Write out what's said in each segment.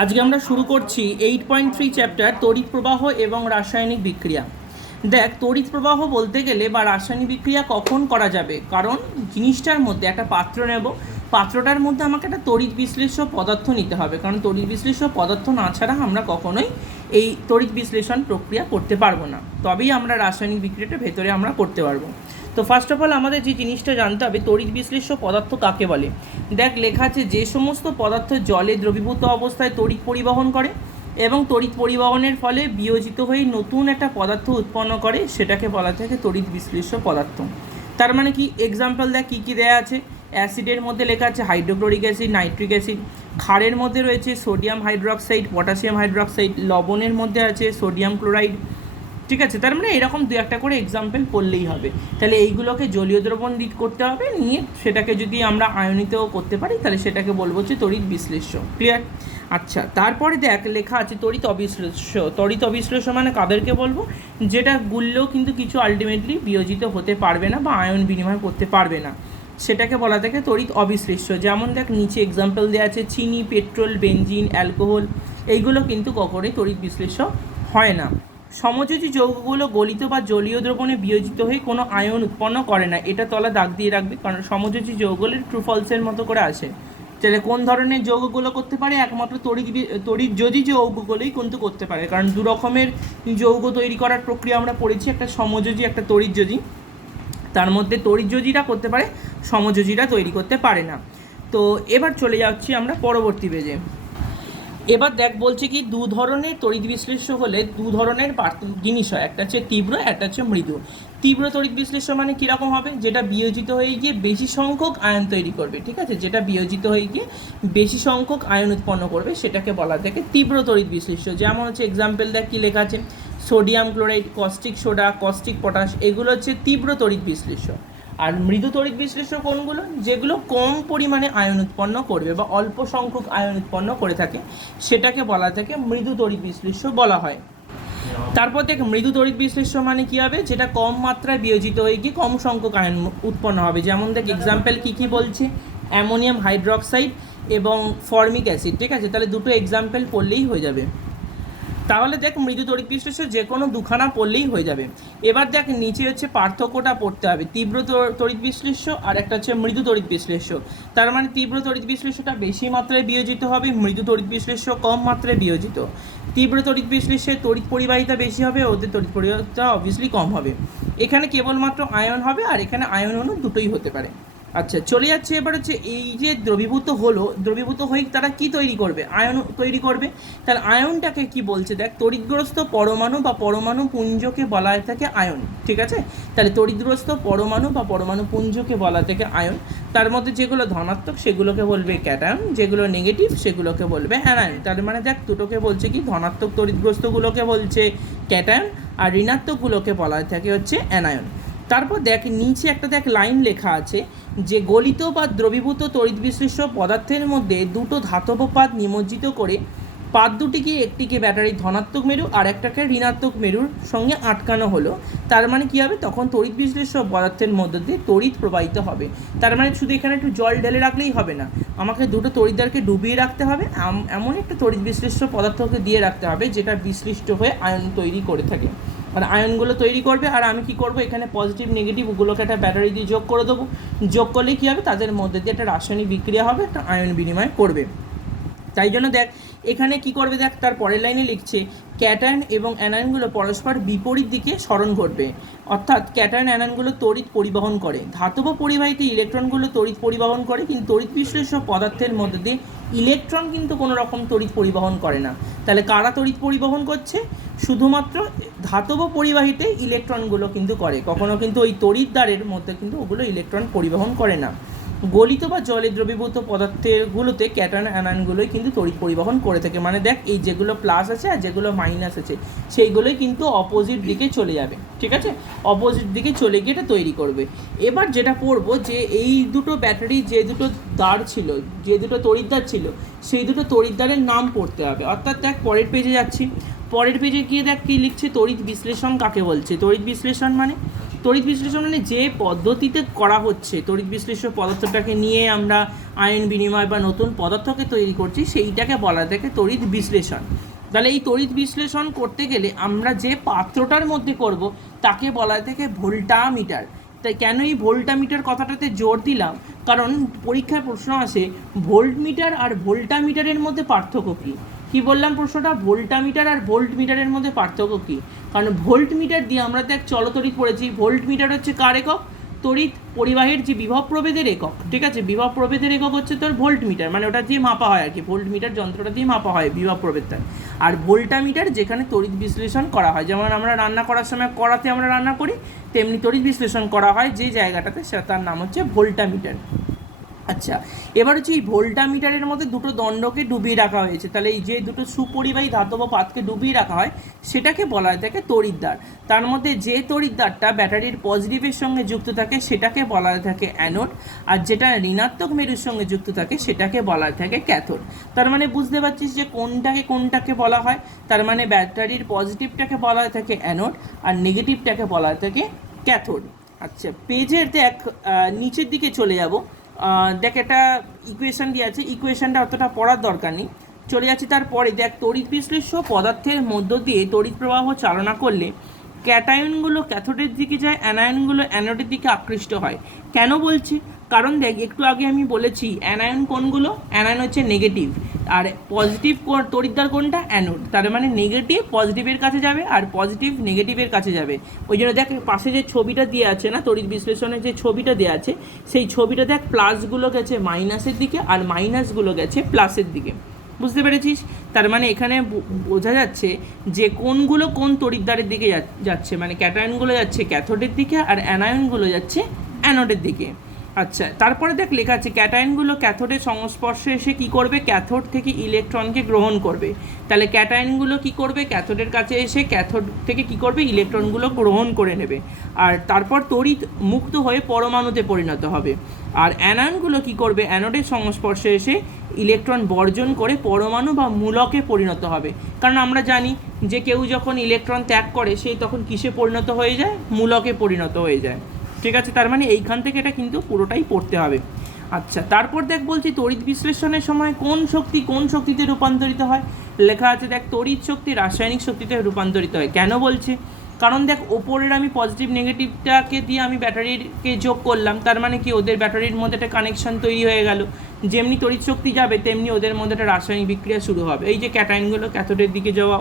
আজকে আমরা শুরু করছি 8.3 চ্যাপ্টার তড়িৎ প্রবাহ এবং রাসায়নিক বিক্রিয়া। দেখ, তড়িৎ প্রবাহ বলতে গেলে বা রাসায়নিক বিক্রিয়া কখন করা যাবে, কারণ জিনিসটার মধ্যে একটা পাত্র নেব, পাত্রটার মধ্যে আমাকে একটা তড়িৎ বিশ্লেষ্য পদার্থ নিতে হবে, কারণ তড়িৎ বিশ্লেষ্য পদার্থ না ছাড়া আমরা কখনোই এই তড়িৎ বিশ্লেষণ প্রক্রিয়া করতে পারবো না, তবেই আমরা রাসায়নিক বিক্রিয়াটা ভেতরে আমরা করতে পারবো। তো ফার্স্ট অফ অল আমাদের যে জিনিসটা জানতে হবে, তড়িৎ বিশ্লেষ্য পদার্থ কাকে বলে। দেখ, লেখা আছে যে সমস্ত পদার্থ জলে দ্রবীভূত অবস্থায় তড়িৎ পরিবহন করে এবং তড়িৎ পরিবহনের ফলে বিয়োজিত হয়ে নতুন একটা পদার্থ উৎপন্ন করে, সেটাকে বলা থাকে তড়িৎ বিশ্লেষ্য পদার্থ। তার মানে কি, এক্সাম্পল দেখ কী কী দেওয়া আছে। অ্যাসিডের মধ্যে লেখা আছে হাইড্রোক্লোরিক অ্যাসিড, নাইট্রিক অ্যাসিড। ক্ষারের মধ্যে রয়েছে সোডিয়াম হাইড্রোক্সাইড, পটাশিয়াম হাইড্রোক্সাইড। লবণের মধ্যে আছে সোডিয়াম ক্লোরাইড। ঠিক আছে, তার মানে এরকম দু একটা করে এক্সাম্পল পড়লেই হবে। তাহলে এইগুলোকে জলীয় দ্রবণ করতে হবে, নিয়ে সেটাকে যদি আমরা আয়নিতও করতে পারি তাহলে সেটাকে বলবো হচ্ছে তড়িৎ বিশ্লেষ্য। ক্লিয়ার? আচ্ছা, তারপরে দেখ লেখা আছে তড়িৎ অবিশ্লেষ্য। তড়িৎ অবিশ্লেষ্য মানে কাদেরকে বলবো, যেটা গুললেও কিন্তু কিছু আলটিমেটলি বিয়োজিত হতে পারবে না বা আয়ন বিনিময় করতে পারবে না, সেটাকে বলা থাকে তড়িৎ অবিশ্লেষ্য। যেমন দেখ নিচে এক্সাম্পল দেওয়া আছে চিনি, পেট্রোল, বেনজিন, অ্যালকোহল। এইগুলো কিন্তু কখনোই তড়িৎ বিশ্লেষ্য হয় না। সমযোজী যৌগগুলো গলিত বা জলীয় দ্রবণে বিয়োজিত হয়ে কোনো আয়ন উৎপন্ন করে না। এটা তলা দাগ দিয়ে রাখবে, কারণ সমযোজী যৌগগুলোর ট্রু ফলসের মতো করে আসে। তাহলে কোন ধরনের যৌগগুলো করতে পারে, একমাত্র তড়িৎযোজী যৌগগুলোই কিন্তু করতে পারে, কারণ দু রকমের যৌগ তৈরি করার প্রক্রিয়া আমরা পড়েছি, একটা সমযোজী একটা তড়িৎযোজী। তার মধ্যে তড়িৎযোজীরা করতে পারে, সমযোজীরা তৈরি করতে পারে না। তো এবার চলে যাচ্ছি আমরা পরবর্তী পেজে। এবার দেখ বলছে কি, দু ধরনের তড়িৎ বিশ্লেষ্য হলে দু ধরনের জিনিস হয়, একটা হচ্ছে তীব্র, একটা হচ্ছে মৃদু। তীব্র তড়িৎ বিশ্লেষ্য মানে কীরকম হবে, যেটা বিয়োজিত হয়ে গিয়ে বেশি সংখ্যক আয়ন তৈরি করবে। ঠিক আছে, যেটা বিয়োজিত হয়ে গিয়ে বেশি সংখ্যক আয়ন উৎপন্ন করবে, সেটাকে বলা থাকে তীব্র তড়িৎ বিশ্লেষ্য। যেমন হচ্ছে এক্সাম্পল দেখ কী লেখা আছে, sodium chloride, caustic soda, caustic potash, এগুলো হচ্ছে তীব্র তড়িৎ বিশ্লেষ্য। আর মৃদু তড়িৎ বিশ্লেষ্য কোনগুলো, যেগুলো কম পরিমাণে আয়ন উৎপন্ন করবে বা অল্প সংখ্যক আয়ন উৎপন্ন করে থাকে, সেটাকে বলা থাকে মৃদু তড়িৎ বিশ্লেষ্য বলা হয়। তারপর দেখ, মৃদু তড়িৎ বিশ্লেষ্য মানে কী হবে, যেটা কম মাত্রায় বিয়োজিত হয়ে গিয়ে কম সংখ্যক আয়ন উৎপন্ন হবে। যেমন দেখ এক্সাম্পল কী কী বলছে, অ্যামোনিয়াম হাইড্রোক্সাইড এবং ফর্মিক অ্যাসিড। ঠিক আছে, তাহলে দুটো এক্সাম্পল পড়লেই হয়ে যাবে। তাহলে দেখ মৃদু তড়িৎ বিশ্লেষ্য যে কোনো দুখানা পড়লেই হয়ে যাবে। এবার দেখ নিচে হচ্ছে পার্থক্যটা পড়তে হবে, তীব্র তড়িৎ বিশ্লেষ্য আর একটা হচ্ছে মৃদু তড়িৎ বিশ্লেষ্য। তার মানে তীব্র তড়িৎ বিশ্লেষ্যটা বেশি মাত্রায় বিয়োজিত হবে, মৃদু তড়িৎ বিশ্লেষ্য কম মাত্রায় বিয়োজিত। তীব্র তড়িৎ বিশ্লেষ্যে তড়িৎ পরিবাহিতা বেশি হবে, ওদের তড়িৎ পরিবাহিতা অবভিয়াসলি কম হবে। এখানে কেবলমাত্র আয়ন হবে, আর এখানে আয়ন অণু দুটোই হতে পারে। আচ্ছা, চলে যাচ্ছে এবার হচ্ছে এই যে দ্রবীভূত হলো, দ্রবীভূত হয়ে তারা কি তৈরি করবে, আয়ন তৈরি করবে। তাহলে আয়নটাকে কি বলছে দেখ, তড়িৎগ্রস্ত পরমাণু বা পরমাণু পুঞ্জকে বলা হয়ে থাকে আয়ন। ঠিক আছে, তাহলে তড়িৎগ্রস্ত পরমাণু বা পরমাণু পুঞ্জকে বলা থেকে আয়ন। তার মধ্যে যেগুলো ধনাত্মক সেগুলোকে বলবে ক্যাটায়ন, যেগুলো নেগেটিভ সেগুলোকে বলবে অ্যানায়ন। তার মানে দেখ দুটোকে বলছে কি, ধনাত্মক তড়িৎগ্রস্তগুলোকে বলছে ক্যাটায়ন আর ঋণাত্মকগুলোকে বলা হয়ে থাকে হচ্ছে অ্যানায়ন। তারপর দেখ নিচে একটা দেখ লাইন লেখা আছে যে গলিত বা দ্রবীভূত তড়িৎ বিশ্লেষ্য পদার্থের মধ্যে দুটো ধাতব পাত নিমজ্জিত করে পাত দুটিকে একটিকে ব্যাটারির ধনাত্মক মেরু আর একটাকে ঋণাত্মক মেরুর সঙ্গে আটকানো হলো। তার মানে কী হবে, তখন তড়িৎ বিশ্লেষ্য পদার্থের মধ্যে দিয়ে তড়িৎ প্রবাহিত হবে। তার মানে শুধু এখানে একটু জল ঢেলে রাখলেই হবে না, আমাকে দুটো তড়িৎদ্বারকে ডুবিয়ে রাখতে হবে, এমন একটা তড়িৎ বিশ্লেষ্য পদার্থকে দিয়ে রাখতে হবে যেটা বিশ্লিষ্ট হয়ে আয়ন তৈরি করে থাকে। আর আয়নগুলো তৈরি করবে, আর আমি কি করব, এখানে পজিটিভ নেগেটিভ ওগুলোকে একটা ব্যাটারি দিয়ে যোগ করে দেবো। যোগ করলে কী হবে, তাদের মধ্যে দিয়ে একটা রাসায়নিক বিক্রিয়া হবে, একটা আয়ন বিনিময় করবে। তাই জন্য দেখ এখানে কি করবে, দেখ তার পরের লাইনে লিখছে ক্যাটায়ন এবং অ্যানায়নগুলো পরস্পর বিপরীত দিকে সরণ ঘটবে। অর্থাৎ ক্যাটায়ন অ্যানায়নগুলো তড়িৎ পরিবহন করে, ধাতব পরিবাহিত ইলেকট্রনগুলো তড়িৎ পরিবহন করে, কিন্তু তড়িৎ বিশ্লেষ্য পদার্থের মধ্যে দিয়ে ইলেকট্রন কিন্তু কোনো রকম তড়িৎ পরিবহন করে না। তাহলে কারা তড়িৎ পরিবহন করছে, শুধুমাত্র ধাতব পরিবাহিতে ইলেকট্রনগুলো কিন্তু করে, কখনো কিন্তু ওই তড়িৎদ্বারের মধ্যে কিন্তু ওগুলো ইলেকট্রন পরিবহন করে না। গলিত বা জলে দ্রবীভূত পদার্থগুলোতে ক্যাটায়ন অ্যানায়নগুলোই কিন্তু তড়িৎ পরিবহন করে থাকে। মানে দেখ এই যেগুলো প্লাস আছে আর যেগুলো মাইনাস আছে সেইগুলোই কিন্তু অপোজিট দিকে চলে যাবে। ঠিক আছে, অপোজিট দিকে চলে গিয়ে এটা তৈরি করবে। এবার যেটা পড়বো, যে এই দুটো ব্যাটারি যে দুটো দ্বার ছিল, যে দুটো তড়িৎদ্বার ছিল, সেই দুটো তড়িৎদ্বারের নাম পড়তে হবে। অর্থাৎ দেখ পরের পেজে যাচ্ছি, পরের পেজে গিয়ে দেখ কী লিখছে, তড়িৎ বিশ্লেষণ কাকে বলছে। তড়িৎ বিশ্লেষণ মানে তড়িৎ বিশ্লেষণ মানে যে পদ্ধতিতে করা হচ্ছে, তড়িৎ বিশ্লেষ্য পদার্থটাকে নিয়ে আমরা আয়ন বিনিময় বা নতুন পদার্থকে তৈরি করছি, সেইটাকে বলা থাকে তড়িৎ বিশ্লেষণ। তাহলে এই তড়িৎ বিশ্লেষণ করতে গেলে আমরা যে পাত্রটার মধ্যে করব তাকে বলা থাকে ভোল্টামিটার। তাই কেন এই ভোল্টামিটার কথাটাতে জোর দিলাম, কারণ পরীক্ষায় প্রশ্ন আসে ভোল্টমিটার আর ভোল্টামিটারের মধ্যে পার্থক্য কী। কি বললাম প্রশ্নটা? ভোল্টামিটার আর ভোল্টমিটারের মধ্যে পার্থক্য কী? কারণ ভোল্টমিটার দিয়ে আমরা তো এক চলতড়িৎ পড়েছি। ভোল্টমিটার হচ্ছে কার একক? তড়িৎ পরিবাহের যে বিভব প্রভেদের একক, ঠিক আছে? বিভব প্রভেদের একক হচ্ছে তোর ভোল্টমিটার, মানে ওটা দিয়ে মাপা হয় আর কি, ভোল্টমিটার যন্ত্রটা দিয়ে মাপা হয় বিভব প্রভেদটা। আর ভোল্টামিটার যেখানে তড়িৎ বিশ্লেষণ করা হয়, যেমন আমরা রান্না করার সময় কড়াতে আমরা রান্না করি, তেমনি তড়িৎ বিশ্লেষণ করা হয় যে জায়গাটাতে, সেটা তার নাম হচ্ছে ভোল্টামিটার। আচ্ছা, এবার হচ্ছে এই ভোল্টামিটারের মধ্যে দুটো দণ্ডকে ডুবিয়ে রাখা হয়েছে। তাহলে এই যে দুটো সুপরিবাহী ধাতব পাতকে ডুবিয়ে রাখা হয় সেটাকে বলা হয় থাকে তড়িৎদ্বার। তার মধ্যে যে তড়িৎদ্বারটা ব্যাটারির পজিটিভের সঙ্গে যুক্ত থাকে সেটাকে বলা হয় থাকে অ্যানোড, আর যেটা ঋণাত্মক মেরুর সঙ্গে যুক্ত থাকে সেটাকে বলা হয় থাকে ক্যাথোড। তার মানে বুঝতে পারছিস যে কোনটাকে বলা হয়। তার মানে ব্যাটারির পজিটিভটাকে বলা হয় থাকে অ্যানোড আর নেগেটিভটাকে বলা হয় থাকে ক্যাথোড। আচ্ছা, পেজের দেখ নিচের দিকে চলে যাব। দেখ একটা ইকুয়েশন দিয়ে আছে, ইকুয়েশনটা অতটা পড়ার দরকার নেই, চলে যাচ্ছি। তারপরে দেখ তড়িৎ বিশ্লেষ্য পদার্থের মধ্য দিয়ে তড়িৎ প্রবাহ চালনা করলে ক্যাটায়নগুলো ক্যাথোডের দিকে যায়, অ্যানায়নগুলো অ্যানোডের দিকে আকৃষ্ট হয়। কেন বলছি? কারণ দেখ একটু আগে আমি বলেছি অ্যানায়ন কোনগুলো? অ্যানায়ন হচ্ছে নেগেটিভ, আর পজিটিভ তড়িৎদ্বার কোনটা? অ্যানোড। তার মানে নেগেটিভ পজিটিভের কাছে যাবে আর পজিটিভ নেগেটিভের কাছে যাবে। ওই জন্য দেখ পাশে যে ছবিটা দিয়ে আছে না, তড়িৎ বিশ্লেষণের যে ছবিটা দেওয়া আছে, সেই ছবিটা দেখ প্লাসগুলো গেছে মাইনাসের দিকে আর মাইনাসগুলো গেছে প্লাসের দিকে। বুঝতে পেরেছিস? তার মানে এখানে বোঝা যাচ্ছে যে কোনগুলো কোন তড়িৎদ্বারের দিকে যাচ্ছে, মানে ক্যাটায়নগুলো যাচ্ছে ক্যাথোডের দিকে আর অ্যানায়নগুলো যাচ্ছে অ্যানোডের দিকে। আচ্ছা, তারপরে দেখ লেখা আছে ক্যাটায়নগুলো ক্যাথোডের সংস্পর্শে এসে কী করবে? ক্যাথোড থেকে ইলেকট্রনকে গ্রহণ করবে। তাহলে ক্যাটায়নগুলো কী করবে? ক্যাথোডের কাছে এসে ক্যাথোড থেকে কী করবে? ইলেকট্রনগুলো গ্রহণ করে নেবে, আর তারপর তড়িৎ মুক্ত হয়ে পরমাণুতে পরিণত হবে। আর অ্যানায়নগুলো কী করবে? অ্যানোডের সংস্পর্শে এসে ইলেকট্রন বর্জন করে পরমাণু বা মূলকে পরিণত হবে। কারণ আমরা জানি যে কেউ যখন ইলেকট্রন ত্যাগ করে সেই তখন কিসে পরিণত হয়ে যায়? মূলকে পরিণত হয়ে যায়। ঠিক আছে, তার মানে এইখান থেকে এটা কিন্তু পুরোটাই পড়তে হবে। আচ্ছা, তারপর দেখ বলছি তড়িৎ বিশ্লেষণের সময় কোন শক্তি কোন শক্তিতে রূপান্তরিত হয়। লেখা আছে দেখ তড়িৎ শক্তি রাসায়নিক শক্তিতে রূপান্তরিত হয়। কেন বলছে? কারণ দেখ ওপরের আমি পজিটিভ নেগেটিভটাকে দিয়ে আমি ব্যাটারিকে যোগ করলাম, তার মানে কি ওদের ব্যাটারির মধ্যে একটা কানেকশন তৈরি হয়ে গেল। যেমনি তড়িৎ শক্তি যাবে তেমনি ওদের মধ্যে একটা রাসায়নিক বিক্রিয়া শুরু হবে। এই যে ক্যাটায়নগুলো ক্যাথোডের দিকে যাওয়া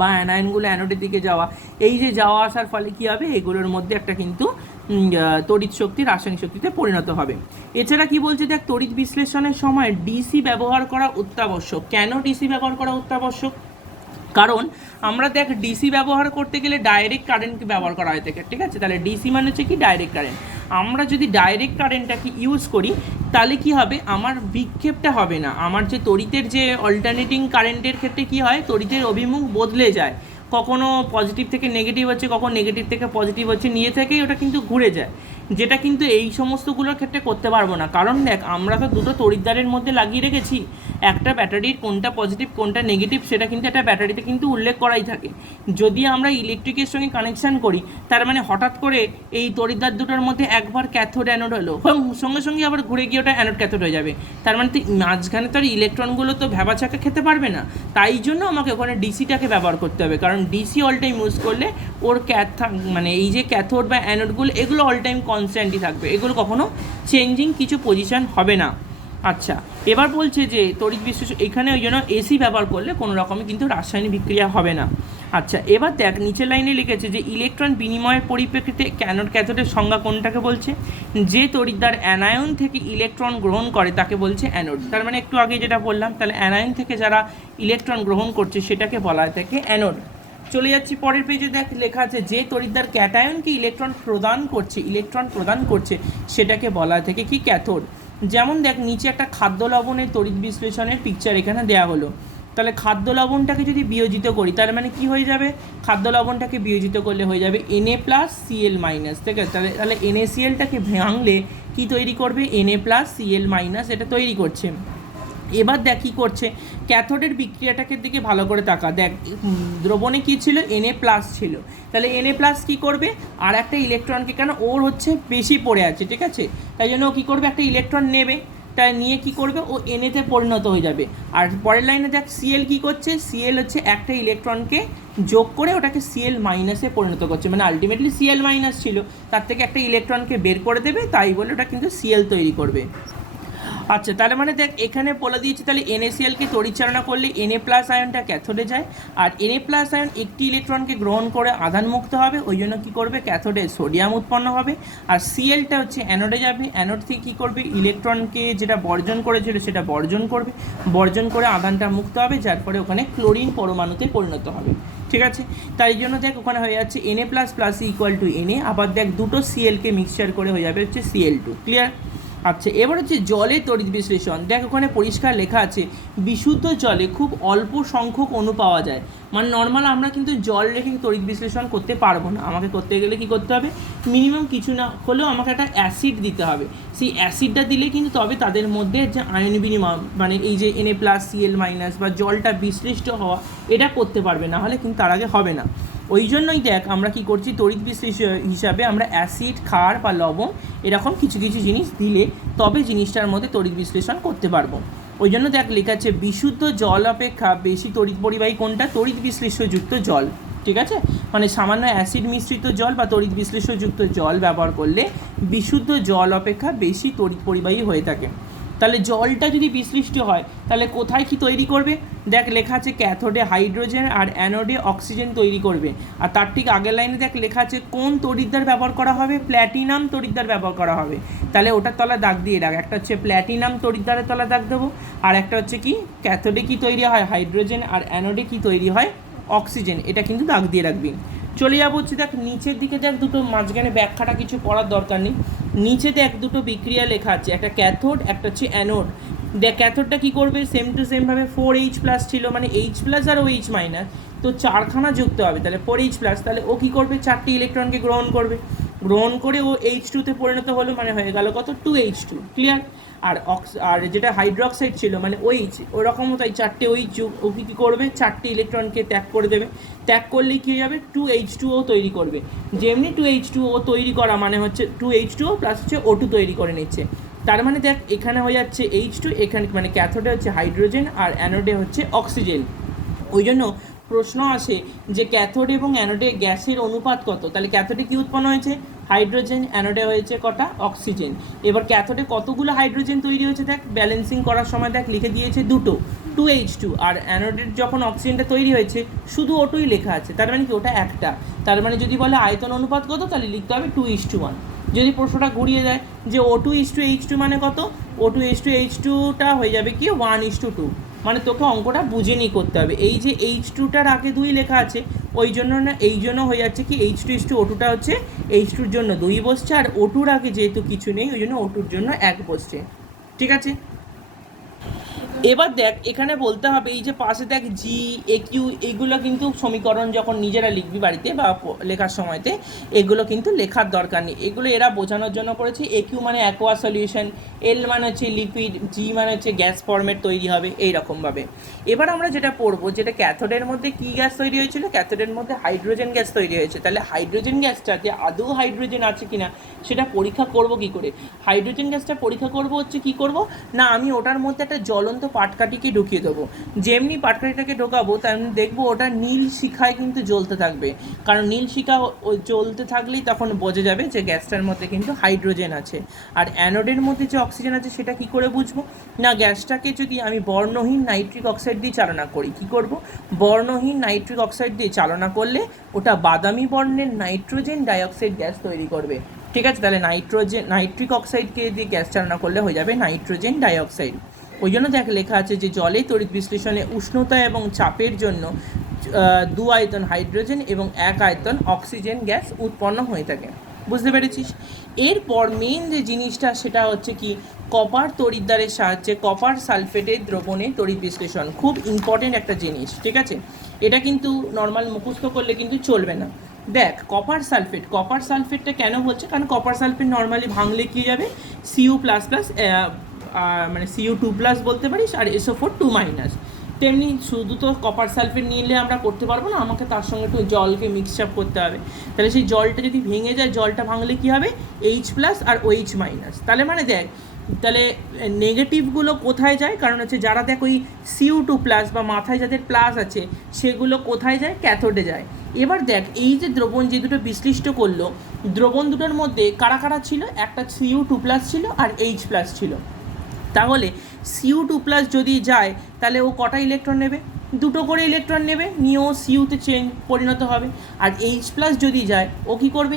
বা অ্যানায়নগুলো অ্যানোডের দিকে যাওয়া, এই যে যাওয়া আসার ফলে কী হবে? এগুলোর মধ্যে একটা কিন্তু তড়িৎ শক্তি রাসায়নিক শক্তিতে পরিণত হবে। এছাড়া কি বলছে দেখ তড়িৎ বিশ্লেষণের সময় ডিসি ব্যবহার করা অত্যাবশ্যক। কেন ডিসি ব্যবহার করা অত্যাবশ্যক? কারণ আমরা দেখ ডিসি ব্যবহার করতে গেলে ডাইরেক্ট কারেন্টকে ব্যবহার করা হয় থাকে, ঠিক আছে? তাহলে ডিসি মানে হচ্ছে কি? Direct current. আমরা যদি ডাইরেক্ট কারেন্টটাকে ইউজ করি তাহলে কি হবে? আমার বিক্ষেপটা হবে না। আমার যে তড়িতের যে অল্টারনেটিং কারেন্টের ক্ষেত্রে কি হয়? তড়িতের অভিমুখ বদলে যায়, কখনো পজিটিভ থেকে নেগেটিভ হচ্ছে, কখনো নেগেটিভ থেকে পজিটিভ হচ্ছে, নিয়ে থেকেই ওটা কিন্তু ঘুরে যায়, যেটা কিন্তু এই সমস্তগুলোর ক্ষেত্রে করতে পারবো না। কারণ দেখ আমরা তো দুটো তড়িৎদ্বারের মধ্যে লাগিয়ে রেখেছি, একটা ব্যাটারির কোনটা পজিটিভ কোনটা নেগেটিভ সেটা কিন্তু একটা ব্যাটারিতে কিন্তু উল্লেখ করাই থাকে। যদি আমরা ইলেকট্রিকের সঙ্গে কানেকশান করি তার মানে হঠাৎ করে এই তড়িৎদ্বার দুটোর মধ্যে একবার ক্যাথোড অ্যানোড হলো, সঙ্গে সঙ্গে আবার ঘুরে গিয়ে ওটা অ্যানোড ক্যাথোড হয়ে যাবে। তার মানে মাঝখানে তো আর ইলেকট্রনগুলো তো ভ্যাবাচাকা খেতে পারবে না, তাই জন্য আমাকে ওখানে ডিসিটাকে ব্যবহার করতে হবে। কারণ ডিসি অল টাইম ইউজ করলে ওর মানে এই যে ক্যাথোড বা অ্যানোডগুলো এগুলো অল টাইম কনস্ট্যান্টই থাকবে, এগুলো কখনো চেঞ্জিং কিছু পজিশন হবে না। আচ্ছা, এবার বলছে যে তড়িৎ বিশ্লেষণ এখানে ওই জন্য এসি ব্যবহার করলে কোনো রকমই কিন্তু রাসায়নিক বিক্রিয়া হবে না। আচ্ছা, এবার দেখ নিচের লাইনে লিখেছে যে ইলেকট্রন বিনিময়ের পরিপ্রেক্ষিতে অ্যানোড ক্যাথোডের সংজ্ঞা কোনটাকে বলছে? যে তড়িৎদ্বার অ্যানায়ন থেকে ইলেকট্রন গ্রহণ করে তাকে বলছে অ্যানোড। তার মানে একটু আগে যেটা বললাম, তাহলে অ্যানায়ন থেকে যারা ইলেকট্রন গ্রহণ করছে সেটাকে বলা হয় থাকে অ্যানোড। চলে যাচ্ছি পরের পেজে, দেখ লেখা আছে যে তড়িৎদ্বার ক্যাটায়নকে ইলেকট্রন প্রদান করছে সেটাকে বলা থেকে কি? ক্যাথোড। যেমন দেখ নিচে একটা খাদ্য লবণের তড়িৎ বিশ্লেষণের পিকচার এখানে দেওয়া হলো। তাহলে খাদ্য লবণটাকে যদি বিয়োজিত করি তার মানে কি হয়ে যাবে? খাদ্য লবণটাকে বিয়োজিত করলে হয়ে যাবে Na+Cl-, ঠিক আছে? তাহলে NaClটাকে ভাঙলে কি তৈরি করবে? Na+Cl- এটা তৈরি করছে। এবার দেখ কী করছে, ক্যাথোডের বিক্রিয়াটাকে দিকে ভালো করে তাকা। দেখ দ্রবণে কী ছিল, Na+ ছিল, তাহলে Na+ কী করবে, আর একটা ইলেকট্রনকে, কেন ওর হচ্ছে বেশি পড়ে আছে, ঠিক আছে, তাই জন্য ও কী করবে, একটা ইলেকট্রন নেবে, তাই নিয়ে কী করবে, ও Na-তে পরিণত হয়ে যাবে। আর পরের লাইনে দেখ Cl কী করছে, Cl হচ্ছে একটা ইলেকট্রনকে যোগ করে ওটাকে Cl- পরিণত করছে, মানে আলটিমেটলি Cl- ছিল, তার থেকে একটা ইলেকট্রনকে বের করে দেবে, তাই বলে ওটা কিন্তু Cl তৈরি করবে। আচ্ছা, তাহলে মানে দেখ এখানে বলে দিয়েছে, তাহলে NaClকে তড়িৎচালনা করলে Na+ আয়নটা ক্যাথোডে যায়, আর Na+ আয়ন একটি ইলেকট্রনকে গ্রহণ করে আধানমুক্ত হবে, ওই জন্য কী করবে, ক্যাথোডে সোডিয়াম উৎপন্ন হবে, আর Clটা হচ্ছে অ্যানোডে যাবে, অ্যানোড থেকে কী করবে, ইলেকট্রনকে যেটা বর্জন করেছিল সেটা বর্জন করবে, বর্জন করে আধানটা মুক্ত হবে, যার পরে ওখানে ক্লোরিন পরমাণুতে পরিণত হবে, ঠিক আছে। তাই জন্য দেখ ওখানে হয়ে যাচ্ছে Na++ Na, আবার দেখ দুটো Clকে মিক্সচার করে হয়ে যাবে হচ্ছে Cl2, ক্লিয়ার। আচ্ছা, এবার হচ্ছে জলে তড়িৎ বিশ্লেষণ। দেখ ওখানে পরিষ্কার লেখা আছে বিশুদ্ধ জলে খুব অল্প সংখ্যক অণু পাওয়া যায়, মানে নর্মাল আমরা কিন্তু জল রেখে তড়িৎ বিশ্লেষণ করতে পারবো না, আমাকে করতে গেলে কি করতে হবে, মিনিমাম কিছু না হলেও আমাকে একটা অ্যাসিড দিতে হবে, সেই অ্যাসিডটা দিলে কিন্তু তবে তাদের মধ্যে যে আয়ন বিনিময়, মানে এই যে Na+, Cl- বা জলটা বিশ্লিষ্ট হওয়া, এটা করতে পারবে, না হলে কিন্তু তার আগে হবে না। ওই জন্যই দেখ আমরা কি করছি, তড়িৎ বিশ্লেষণ হিসাবে আমরা অ্যাসিড, ক্ষার বা লবণ এরকম কিছু কিছু জিনিস দিলে তবে জিনিসটার মধ্যে তড়িৎ বিশ্লেষণ করতে পারবো। ওই জন্য দেখ লেখা আছে বিশুদ্ধ জল অপেক্ষা বেশি তড়িৎ পরিবাহী কোনটা, তড়িৎ বিশ্লেষ্যযুক্ত জল, ঠিক আছে, মানে সামান্য অ্যাসিড মিশ্রিত জল বা তড়িৎ বিশ্লেষ্যযুক্ত জল ব্যবহার করলে বিশুদ্ধ জল অপেক্ষা বেশি তড়িৎ পরিবাহী হয়ে থাকে। তাহলে জলটা যদি বিশ্লিষ্ট হয় তাহলে কোথায় কি তৈরি করবে, দেখ লেখা আছে ক্যাথোডে হাইড্রোজেন আর অ্যানোডে অক্সিজেন তৈরি করবে, আর তার ঠিক আগের লাইনে দেখ লেখা আছে কোন তড়িৎদ্বার ব্যবহার করা হবে, প্ল্যাটিনাম তড়িৎদ্বার ব্যবহার করা হবে, তাহলে ওটার তলা দাগ দিয়ে রাখ, একটা হচ্ছে প্ল্যাটিনাম তড়িৎদ্বারের তলা দাগ দেবো, আর একটা হচ্ছে কি ক্যাথোডে কি তৈরি হয় হাইড্রোজেন, আর অ্যানোডে কি তৈরি হয় অক্সিজেন, এটা কিন্তু দাগ দিয়ে রাখবি। চলে যাবো হচ্ছে দেখ নিচের দিকে, দেখ দুটো মাঝখানে ব্যাখ্যাটা কিছু পড়ার দরকার নেই, নিচে দেখ দুটো বিক্রিয়া লেখা আছে, একটা ক্যাথোড একটা হচ্ছে অ্যানোড। দেখ ক্যাথোডটা কী করবে, সেম টু সেমভাবে 4H+ ছিল, মানে H+ আর OH-, তো চারখানা যুক্ত হবে, তাহলে 4H+, তাহলে ও কী করবে, চারটি ইলেকট্রনকে গ্রহণ করবে, গ্রহণ করে ও H2-তে পরিণত হলো, মানে হয়ে গেল কত, 2H2, ক্লিয়ার। আর যেটা হাইড্রোক্সাইড ছিল মানে OH, ওরকম তাই চারটে OH যুগ, ও কী করবে, চারটি ইলেকট্রনকে ত্যাগ করে দেবে, ত্যাগ করলেই কী হয়ে যাবে, 2H2O তৈরি করবে, যেমনি 2H2O তৈরি করা মানে হচ্ছে 2H2O প্লাস হচ্ছে O2 তৈরি করে নিচ্ছে, তার মানে দেখ এখানে হয়ে যাচ্ছে H2, এখানে মানে ক্যাথোডে হচ্ছে হাইড্রোজেন আর অ্যানোডে হচ্ছে অক্সিজেন। ওই জন্য প্রশ্ন আসে যে ক্যাথোড এবং অ্যানোডে গ্যাসের অনুপাত কত, তাহলে ক্যাথোডে কী উৎপন্ন হয়েছে, হাইড্রোজেন, অ্যানোডে হয়েছে কটা, অক্সিজেন। এবার ক্যাথোডে কতগুলো হাইড্রোজেন তৈরি হয়েছে, দেখ ব্যালেন্সিং করার সময় দেখ লিখে দিয়েছে দুটো, 2H2, আর অ্যানোডের যখন অক্সিজেনটা তৈরি হয়েছে শুধু O2 লেখা আছে, তার মানে কি ওটা একটা, তার মানে যদি বলে আয়তন অনুপাত কত, তাহলে লিখতে হবে 2:1। যদি প্রশ্নটা ঘুরিয়ে দেয় যে O2:H2 মানে কত, O2:H2টা হয়ে যাবে কি 1:2, মানে তোকে অঙ্কটা বুঝে নিয়ে করতে হবে, এই যে H2টার আগে 2 লেখা আছে ওই জন্য না, এই জন্য হয়ে যাচ্ছে কি H2:O2টা হচ্ছে H2-র জন্য 2 বসছে, আর O2-র আগে যেহেতু কিছু নেই ওই জন্য O2-র জন্য 1 বসছে, ঠিক আছে। এবার দেখ এখানে বলতে হবে এই যে পাশে দেখ জি একিউ, এইগুলো কিন্তু সমীকরণ যখন নিজেরা লিখবি বাড়িতে বা লেখার সময়তে এগুলো কিন্তু লেখার দরকার নেই, এগুলো এরা বোঝানোর জন্য করেছে। একিউ মানে অ্যাকোয়া সলিউশন, এল মানে হচ্ছে লিকুইড, জি মানে হচ্ছে গ্যাস ফর্মেট তৈরি হবে এইরকমভাবে। এবার আমরা যেটা পড়বো, যেটা ক্যাথোডের মধ্যে কী গ্যাস তৈরি হয়েছিল, ক্যাথোডের মধ্যে হাইড্রোজেন গ্যাস তৈরি হয়েছে, তাহলে হাইড্রোজেন গ্যাসটাতে আদৌ হাইড্রোজেন আছে কিনা সেটা পরীক্ষা করব কি করে, হাইড্রোজেন গ্যাসটা পরীক্ষা করব হচ্ছে কি করব না, আমি ওটার মধ্যে একটা জ্বলন্ত পাটকাঠিকে ঢুকিয়ে দেবো, যেমনি পাটকাঠিটাকে ঢোকাবো তেমনি দেখবো ওটা নীল শিখায় কিন্তু জ্বলতে থাকবে, কারণ নীল শিখা জ্বলতে থাকলেই তখন বোঝা যাবে যে গ্যাসটার মধ্যে কিন্তু হাইড্রোজেন আছে। আর অ্যানোডের মধ্যে যে অক্সিজেন আছে সেটা কি করে বুঝবো না, গ্যাসটাকে যদি আমি বর্ণহীন নাইট্রিক অক্সাইড দিয়ে চালনা করি, কি করব, বর্ণহীন নাইট্রিক অক্সাইড দিয়ে চালনা করলে ওটা বাদামি বর্ণের নাইট্রোজেন ডাইঅক্সাইড গ্যাস তৈরি করবে, ঠিক আছে। তাহলে নাইট্রিক অক্সাইডকে দিয়ে গ্যাস চালনা করলে হয়ে যাবে নাইট্রোজেন ডাইঅক্সাইড। ওই জন্য দেখ লেখা আছে যে জলে তড়িৎ বিশ্লেষণে উষ্ণতা এবং চাপের জন্য 2 আয়তন হাইড্রোজেন এবং 1 আয়তন অক্সিজেন গ্যাস উৎপন্ন হয়ে থাকে, বুঝতে পেরেছিস। এরপর মেন যে জিনিসটা সেটা হচ্ছে কি কপার তড়িৎদ্বারের সাহায্যে কপার সালফেটের দ্রবণে তড়িৎ বিশ্লেষণ, খুব ইম্পর্টেন্ট একটা জিনিস, ঠিক আছে, এটা কিন্তু নর্মাল মুখস্থ করলে কিন্তু চলবে না। দেখ কপার সালফেটটা কেন হচ্ছে, কারণ কপার সালফেট নর্মালি ভাঙলে কী যাবে, Cu++ মানে Cu2+ বলতে পারিস, আর SO4 2-। তেমনি শুধু তো কপার সালফেট নিলে আমরা করতে পারবো না, আমাকে তার সঙ্গে একটু জলকে মিক্স আপ করতে হবে। তাহলে সেই জলটা যদি ভেঙে যায়, জলটা ভাঙলে কী হবে, H+ আর OH-। তাহলে মানে দেখ, তাহলে নেগেটিভগুলো কোথায় যায়, কারণ হচ্ছে যারা দেখ ওই Cu2+ বা মাথায় যাদের প্লাস আছে সেগুলো কোথায় যায়, ক্যাথোডে যায়। এবার দেখ এই যে দ্রবণ যে দুটো বিশ্লিষ্ট করলো, দ্রবণ দুটোর মধ্যে কারা কারা ছিল, একটা Cu2+ ছিল আর H+ ছিল। তাহলে Cu2+ যদি যায় তাহলে ও কটা ইলেকট্রন নেবে, দুটো করে ইলেকট্রন নেবে, নিয়ে ও সিউতে পরিণত হবে। আর H+ যদি যায় ও কী করবে,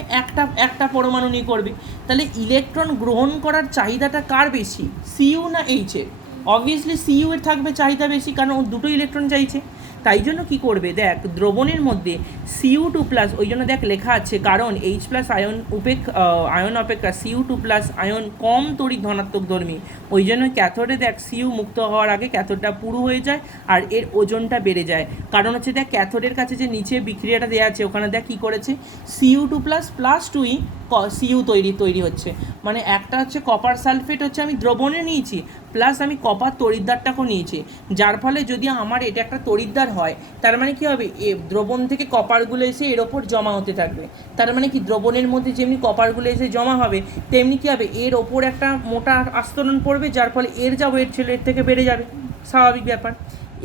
একটা পরমাণু নিয়ে করবে। তাহলে ইলেকট্রন গ্রহণ করার চাহিদাটা কার বেশি, Cu না H এর? অবভিয়াসলি Cu এর থাকবে চাহিদা বেশি, কারণ ও দুটো ইলেকট্রন চাইছে। তাই জন্য কী করবে, দেখ দ্রবণের মধ্যে Cu2+, ওই জন্য দেখ লেখা আছে, কারণ H+ আয়ন অপেক্ষা Cu2+ আয়ন কম তড়িৎ ধনাত্মক ধর্মী, ওই জন্য ক্যাথোডে দেখ Cu মুক্ত হওয়ার আগে ক্যাথোডটা পুরো হয়ে যায় আর এর ওজনটা বেড়ে যায়। কারণ হচ্ছে দেখ ক্যাথোডের কাছে যে নিচে বিক্রিয়াটা দেওয়া আছে ওখানে দেখ কী করেছে, Cu2+ প্লাস 2 Cu তৈরি হচ্ছে। মানে একটা হচ্ছে কপার সালফেট হচ্ছে আমি দ্রবণে নিয়েছি, প্লাস আমি কপার তড়িৎদ্বারটাকেও নিয়েছি, যার ফলে যদি আমার এটা একটা তড়িৎদ্বার হয়, তার মানে কী হবে, দ্রবণ থেকে কপারগুলো এসে এর ওপর জমা হতে থাকবে। তার মানে কি, দ্রবণের মধ্যে যেমনি কপারগুলো এসে জমা হবে তেমনি কী হবে, এর ওপর একটা মোটা আস্তরণ পড়বে, যার ফলে এর যা ওয়েট ছিল এর থেকে বেড়ে যাবে, স্বাভাবিক ব্যাপার।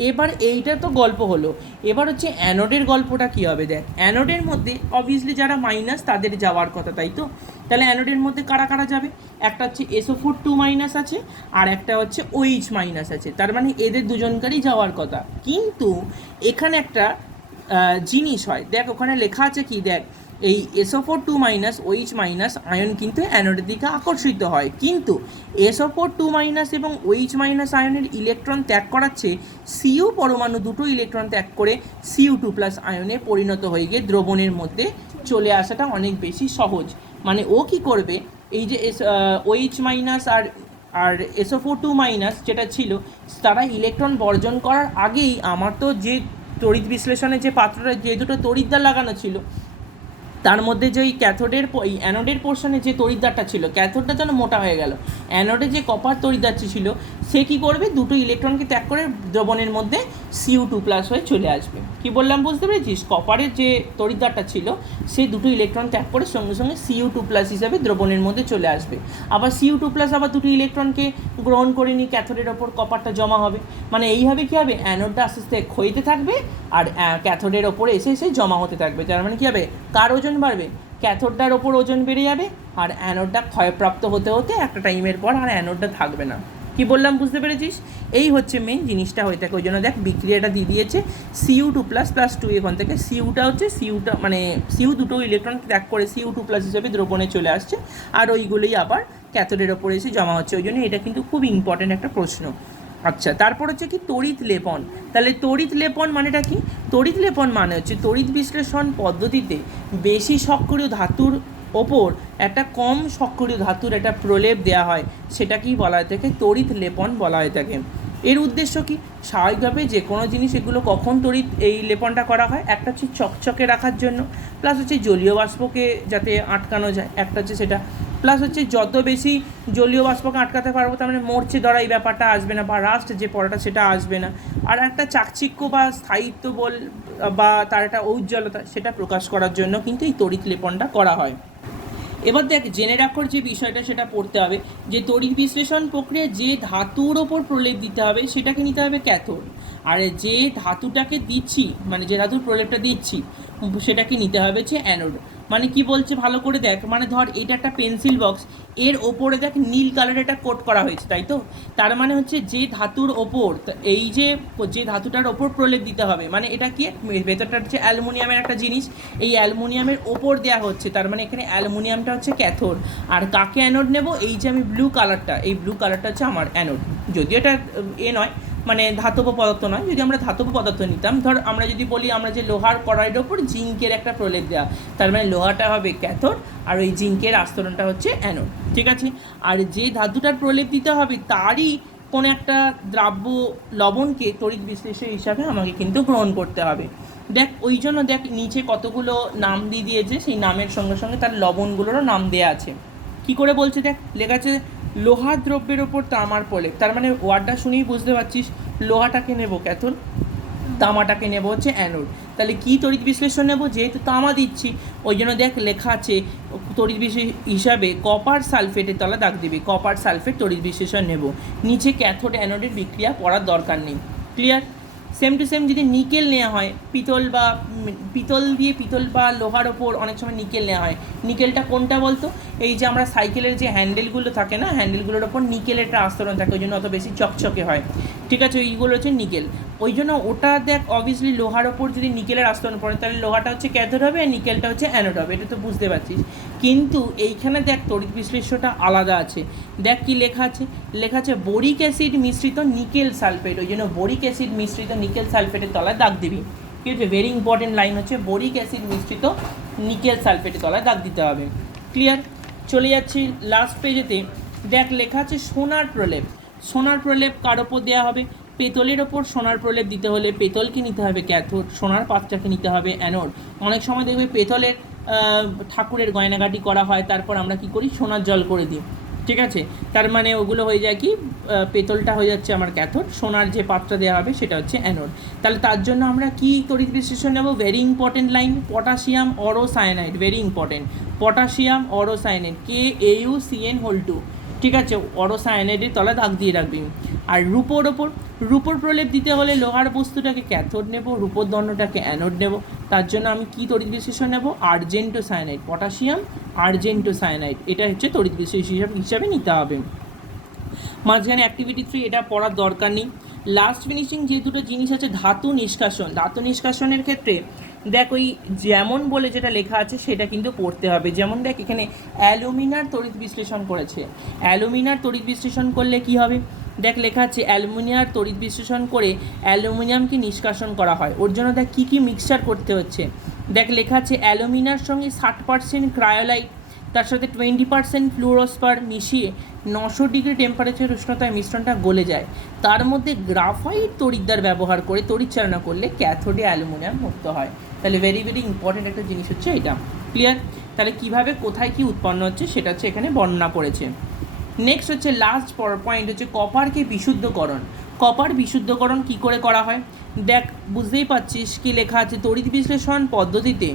এবার এইটা তো গল্প হলো, এবার হচ্ছে অ্যানোডের গল্পটা কী হবে। দেখ অ্যানোডের মধ্যে অবভিয়াসলি যারা মাইনাস তাদের যাওয়ার কথা, তাই তো? তাহলে অ্যানোডের মধ্যে কারা কারা যাবে, একটা হচ্ছে SO4 2- আছে আর একটা হচ্ছে OH- আছে, তার মানে এদের দুজনকারই যাওয়ার কথা। কিন্তু এখানে একটা জিনিস হয়, দেখ ওখানে লেখা আছে কি, দেখ এই SO4 2- OH- আয়ন কিন্তু অ্যানোডের দিকে আকর্ষিত হয়, কিন্তু SO4 2- এবং OH- আয়নের ইলেকট্রন ত্যাগ করাচ্ছে Cu পরমাণু দুটো ইলেকট্রন ত্যাগ করে Cu2+ আয়নে পরিণত হয়ে গিয়ে দ্রবণের মধ্যে চলে আসাটা অনেক বেশি সহজ। মানে ও কি করবে, এই যে OH- আর SO4 2- যেটা ছিল, তারা ইলেকট্রন বর্জন করার আগেই আমার তো যে তড়িৎ বিশ্লেষণে যে পাত্রটা যে দুটো তড়িৎদ্বার লাগানো ছিল তার মধ্যে যে ওই ক্যাথোডের এই অ্যানোডের পোর্শনে যে তড়িৎদ্বারটা ছিল, ক্যাথোডটা যেন মোটা হয়ে গেল, অ্যানোডে যে কপার তড়িৎদ্বারটি ছিল সে কী করবে, দুটো ইলেকট্রনকে ত্যাগ করে দ্রবণের মধ্যে Cu2+ হয়ে চলে আসবে। কি বললাম বুঝতে পেরেছিস, কপারের যে তড়িৎদ্বারটা ছিল সেই দুটো ইলেকট্রন ত্যাগ করে সঙ্গে সঙ্গে Cu2+ হিসাবে দ্রবণের মধ্যে চলে আসবে। আবার Cu2+ আবার দুটো ইলেকট্রনকে গ্রহণ করে নিয়ে ক্যাথোডের ওপর কপারটা জমা হবে। মানে এইভাবে কী হবে, অ্যানোডটা আস্তে আস্তে ক্ষয়তে থাকবে আর ক্যাথোডের ওপরে এসে এসে জমা হতে থাকবে। তার মানে কী হবে, কার ওজন বাড়বে, ক্যাথোডটার ওপর ওজন বেড়ে যাবে আর অ্যানোডটা ক্ষয়প্রাপ্ত হতে হতে একটা টাইমের পর আর অ্যানোডটা থাকবে না। কি বললাম বুঝতে পেরেছিস, এই হচ্ছে মেন জিনিসটা হয়ে থাকে। ওই জন্য দেখ বিক্রিয়াটা দিয়ে দিয়েছে Cu2+ প্লাস 2, এখান থেকে Cuটা মানে Cu দুটো ইলেকট্রন ত্যাগ করে Cu2+ হিসেবে দ্রবণে চলে আসছে আর ওইগুলোই আবার ক্যাথোডের ওপর এসে জমা হচ্ছে। ওই জন্য এটা কিন্তু খুব ইম্পর্ট্যান্ট একটা প্রশ্ন। আচ্ছা, তারপর হচ্ছে কি তড়িৎ লেপন। তাহলে তড়িৎ লেপন মানেটা কি, তড়িৎ লেপন মানে হচ্ছে তড়িৎ বিশ্লেষণ পদ্ধতিতে বেশি সক্রিয় ধাতুর ওপর একটা কম সক্রিয় ধাতুর একটা প্রলেপ দেওয়া হয়, সেটাকেই বলা হয়ে থাকে তড়িৎ লেপন বলা হয়ে থাকে। এর উদ্দেশ্য কি, স্বাভাবিকভাবে যে কোনো জিনিস এগুলো কখন তড়িৎ এই লেপনটা করা হয়, একটা হচ্ছে চকচকে রাখার জন্য, প্লাস হচ্ছে জলীয় বাষ্পকে যাতে আটকানো যায়, একটা হচ্ছে সেটা, প্লাস হচ্ছে যত বেশি জলীয় বাষ্পকে আটকাতে পারবো তার মানে মরচে ধরা এই ব্যাপারটা আসবে না, বা রাস্ট যে পড়াটা সেটা আসবে না। আর একটা চাকচিক্য বা স্থায়িত্ব বা তার একটা ঔজ্জ্বলতা সেটা প্রকাশ করার জন্য কিন্তু এই তড়িৎ লেপনটা করা হয়। এবার দেখ জেনে রাখার যে বিষয়টা সেটা পড়তে হবে, যে তড়িৎ বিশ্লেষণ প্রক্রিয়া যে ধাতুর ওপর প্রলেপ দিতে হবে সেটাকে নিতে হবে ক্যাথোড, আর যে ধাতুটাকে দিচ্ছি মানে যে ধাতুর প্রলেপটা দিচ্ছি সেটাকে নিতে হবে হচ্ছে অ্যানোড। মানে কি বলছে ভালো করে দেখ, মানে ধর এটা একটা পেন্সিল বক্স, এর ওপরে দেখ নীল কালারের একটা কোট করা হয়েছে, তাই তো? তার মানে হচ্ছে যে ধাতুর ওপর এই যে ধাতুটার ওপর প্রলেপ দিতে হবে, মানে এটা কি ভেতরটা হচ্ছে অ্যালুমিনিয়ামের একটা জিনিস, এই অ্যালুমিনিয়ামের ওপর দেওয়া হচ্ছে, তার মানে এখানে অ্যালুমিনিয়ামটা হচ্ছে ক্যাথোড। আর কাকে অ্যানোড নেব, এই যে আমি ব্লু কালারটা, এই ব্লু কালারটা হচ্ছে আমার অ্যানোড। যদিও এটা নয়, মানে ধাতব পদার্থ নয়, যদি আমরা ধাতব পদার্থ নিতাম, ধর আমরা যদি বলি আমরা যে লোহার কড়াইয়ের ওপর জিঙ্কের একটা প্রলেপ দেওয়া, তার মানে লোহাটা হবে ক্যাথোড আর ওই জিঙ্কের আস্তরণটা হচ্ছে অ্যানোড, ঠিক আছে? আর যে ধাতুটার প্রলেপ দিতে হবে তারই কোনো একটা দ্রাব্য লবণকে তড়িৎ বিশ্লেষক হিসাবে আমাকে কিন্তু গ্রহণ করতে হবে। দেখ ওই জন্য দেখ নিচে কতগুলো নাম দিয়ে দিয়েছে, সেই নামের সঙ্গে সঙ্গে তার লবণগুলোরও নাম দেওয়া আছে। কি করে বলছে দেখ, লেখা আছে লোহা দ্রব্যের ওপর তামার প্রলেপ, তার মানে ওয়ার্ডটা শুনেই বুঝতে পারছিস লোহাটাকে নেব ক্যাথোড, তামাটাকে নেব হচ্ছে অ্যানোড। তাহলে কি তড়িৎ বিশ্লেষণ নেব, যেহেতু তামা দিচ্ছি ওই জন্য দেখ লেখা আছে তড়িৎ বিশ্লেষণ হিসাবে কপার সালফেটের তলা দাগ দিবি, কপার সালফেট তড়িৎ বিশ্লেষণ নেব। নিচে ক্যাথোড অ্যানোডের বিক্রিয়া পড়ার দরকার নেই। ক্লিয়ার? সেম টু সেম যদি নিকেল নেওয়া হয়, পিতল বা লোহার ওপর অনেক সময় নিকেল নেওয়া হয়। নিকেলটা কোনটা বলতো? এই যে আমরা সাইকেলের যে হ্যান্ডেলগুলো থাকে না, হ্যান্ডেলগুলোর ওপর নিকেলের একটা আস্তরণ থাকে, ওই জন্য অত বেশি চকচকে হয়। ঠিক আছে, ওইগুলো হচ্ছে নিকেল। ওই জন্য ওটা দেখ অবভিয়াসলি লোহার ওপর যদি নিকেলের আস্তরণ পড়ে তাহলে লোহাটা হচ্ছে ক্যাথোড হবে আর নিকেলটা হচ্ছে অ্যানোড হবে, এটা তো বুঝতে পারছিস। কিন্তু এইখানে দেখ তড়িৎ বিশ্লেষ্যটা আলাদা আছে। দেখ কি লেখা আছে, লেখা আছে বোরিক অ্যাসিড মিশ্রিত নিকেল সালফেট, ওই জন্য বোরিক অ্যাসিড মিশ্রিত নিকেল সালফেটের তলায় দাগ দিবি। ঠিক আছে, ভেরি ইম্পর্টেন্ট লাইন হচ্ছে বোরিক অ্যাসিড মিশ্রিত নিকেল সালফেটের তলায় দাগ দিতে হবে। ক্লিয়ার? চলে যাচ্ছি লাস্ট পেজেতে। দেখ লেখা আছে সোনার প্রলেপ। সোনার প্রলেপ কার ওপর দেওয়া হবে? পেতলের ওপর সোনার প্রলেপ দিতে হলে পেতলকে নিতে হবে ক্যাথোড, সোনার পাত্রকে নিতে হবে অ্যানোড। অনেক সময় দেখবে পেতলের ঠাকুরের গয়নাগাটি করা হয়, তারপর আমরা কি করি, সোনার জল করে দিই। ঠিক আছে, তার মানে ওগুলো হয়ে যায় কি, পেতলটা হয়ে যাচ্ছে আমার ক্যাথোড, সোনার যে পাত্র দেওয়া হবে সেটা হচ্ছে অ্যানোড। তাহলে তার জন্য আমরা কি তড়িৎ বিশ্লেষণ নেব? Very important line, potassium aurocyanide, very important, potassium aurocyanide, KAUCN2। ঠিক আছে, অরোসায়ানাইডের তলায় দাগ দিয়ে রাখবি। আর রূপোর প্রলেপ দিতে হলে লোহার বস্তুটাকে ক্যাথোড নেব, রূপোর দণ্ডটাকে অ্যানোড নেব। তার জন্য আমি কি তড়িৎ বিশ্লেষণ নেব? আর্জেন্টোসায়ানাইড, পটাশিয়াম আর্জেন্টোসায়ানাইড, এটা হচ্ছে তড়িৎ বিশ্লেষণ হিসাবে নিতে হবে। মাঝখানে অ্যাক্টিভিটি 3 এটা পড়ার দরকার নেই। লাস্ট ফিনিশিং যে দুটো জিনিস আছে, ধাতু নিষ্কাশন। ধাতু নিষ্কাশনের ক্ষেত্রে দেখ ওই যেমন বলে যেটা লেখা আছে সেটা কিন্তু পড়তে হবে। যেমন দেখ এখানে অ্যালুমিনার তড়িৎ বিশ্লেষণ করেছে, অ্যালুমিনার তড়িৎ বিশ্লেষণ করলে কি হবে? দেখ লেখা আছে অ্যালুমিনিয়ার তড়িৎ বিশ্লেষণ করে অ্যালুমিনিয়ামকে নিষ্কাশন করা হয়। ওর জন্য দেখ কী কী মিক্সচার করতে হচ্ছে। দেখ লেখা আছে অ্যালুমিনার সঙ্গে 60% ক্রায়োলাইট, তার সাথে 20% ফ্লুরোস্পার মিশিয়ে 900 ডিগ্রি টেম্পারেচার উষ্ণতায় মিশ্রণটা গলে যায়। তার মধ্যে গ্রাফাইট তড়িৎদ্বার ব্যবহার করে তড়িৎচালনা করলে ক্যাথোডে অ্যালুমিনিয়াম মুক্ত হয়। তাহলে ভেরি ভেরি ইম্পর্টেন্ট একটা জিনিস হচ্ছে এটা। ক্লিয়ার? তাহলে কীভাবে কোথায় কী উৎপন্ন হচ্ছে সেটা হচ্ছে এখানে বর্ণনা করেছে। নেক্সট হচ্ছে লাস্ট পয়েন্ট হচ্ছে কপারকে বিশুদ্ধকরণ। কপার বিশুদ্ধকরণ কি করে করা হয়? দেখ বুঝতেই পারছিস কি লেখা আছে, তড়িৎ বিশ্লেষণ পদ্ধতিতে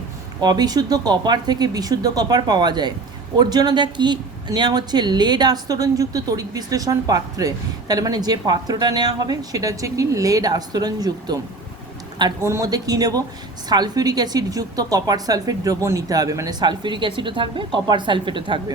অবিশুদ্ধ কপার থেকে বিশুদ্ধ কপার পাওয়া যায়। ওর জন্য দেখ কি নেওয়া হচ্ছে, লেড আস্তরণযুক্ত তড়িৎ বিশ্লেষণ পাত্রে। তার মানে যে পাত্রটা নেওয়া হবে সেটা হচ্ছে কি, লেড আস্তরণযুক্ত। আর ওর মধ্যে কী নেব, সালফিউরিক অ্যাসিড যুক্ত কপার সালফেট দ্রবণ নিতে হবে, মানে সালফিউরিক অ্যাসিডও থাকবে কপার সালফেটও থাকবে।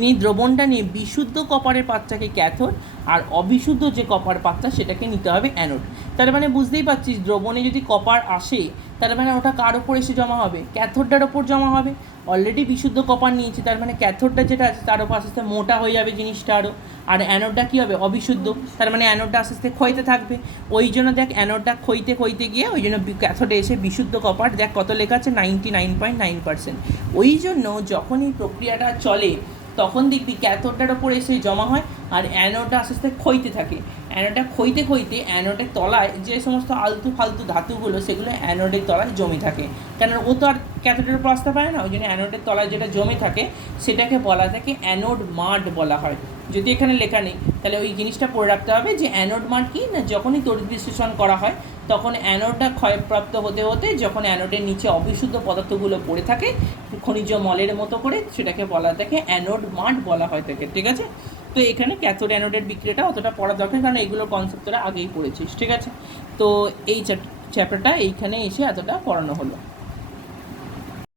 নিয়ে দ্রবণটা নিয়ে বিশুদ্ধ কপারের পাত্রটাকে ক্যাথোড আর অবিশুদ্ধ যে কপার পাত্র সেটাকে নিতে হবে অ্যানোড। তার মানে বুঝতেই পারছিস দ্রবণে যদি কপার আসে তার মানে ওটা কার ওপর এসে জমা হবে? ক্যাথোডটার ওপর জমা হবে। অলরেডি বিশুদ্ধ কপার নিয়েছি, তার মানে ক্যাথোডটা যেটা আছে তার ওপর আস্তে আস্তে মোটা হয়ে যাবে জিনিসটা আরও। আর অ্যানোডটা কী হবে? অবিশুদ্ধ, তার মানে অ্যানোডটা আস্তে আস্তে ক্ষয়তে থাকবে। ওই জন্য দেখ অ্যানোডটা ক্ষয়তে গিয়ে ওই জন্য ক্যাথোডে এসে বিশুদ্ধ কপার দেখ কত লেখা আছে, 99.9%। ওই জন্য যখন এই প্রক্রিয়াটা চলে তখন দেখবি ক্যাথোডটার ওপর এসে জমা হয় আর অ্যানোডটা আস্তে আস্তে ক্ষয়তে থাকে। অ্যানোডটা ক্ষয়তে অ্যানোডের তলায় যে সমস্ত আলতু ফালতু ধাতুগুলো সেগুলো অ্যানোডের তলায় জমে থাকে, কারণ ও তো আর ক্যাথোডের উপর আসতে পারে না। ওই জন্য অ্যানোডের তলায় যেটা জমে থাকে সেটাকে বলা থাকে অ্যানোড মাড বলা হয়। যদি এখানে লেখা নেই তাহলে ওই জিনিসটা পড়ে রাখতে হবে যে অ্যানোড মাড কি না, যখনই তড়িৎ বিশ্লেষণ করা হয় তখন অ্যানোডটা ক্ষয়প্রাপ্ত হতে হতে যখন অ্যানোডের নিচে অবিশুদ্ধ পদার্থগুলো পড়ে থাকে খনিজ মলের মতো করে, সেটাকে বলা থাকে অ্যানোড মাড বলা হয় থাকে। ঠিক আছে, তো এখানে ক্যাথোড অ্যানোডের বিক্রিয়াটা অতটা পড়া দরকার, কারণ এইগুলোর কনসেপ্ট তোরা আগেই পড়েছিস। ঠিক আছে, তো এই চ্যাপ্টারটা এইখানে এসে এতটা পড়ানো হলো।